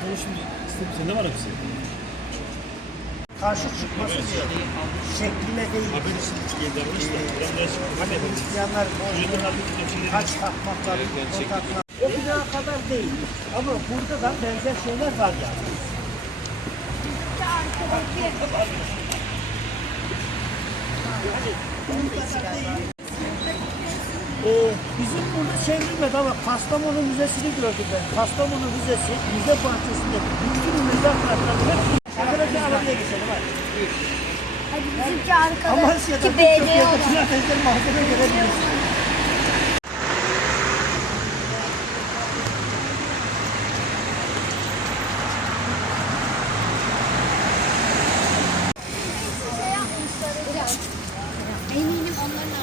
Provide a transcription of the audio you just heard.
Sana şimdi istedim. Sende var hepsi. Karşı çıkması diyor. Şekline değil. Haber için borçlu. halbuki bir şeyler Kaç takmaklar, o takmak. O bina kadar değil. Ama burada da benzer şeyler var yani. Ee, bizim burada çevrilmedi ama Kastamonu Müzesi'ni gördüm ben. Kastamonu Müzesi, müze bahçesinde bütün müze kartları hep Arkadaşlar arabaya geçelim hadi. Hadi bizimki arkada. Ki BD olan. malzeme görebilirsiniz. Eminim onların.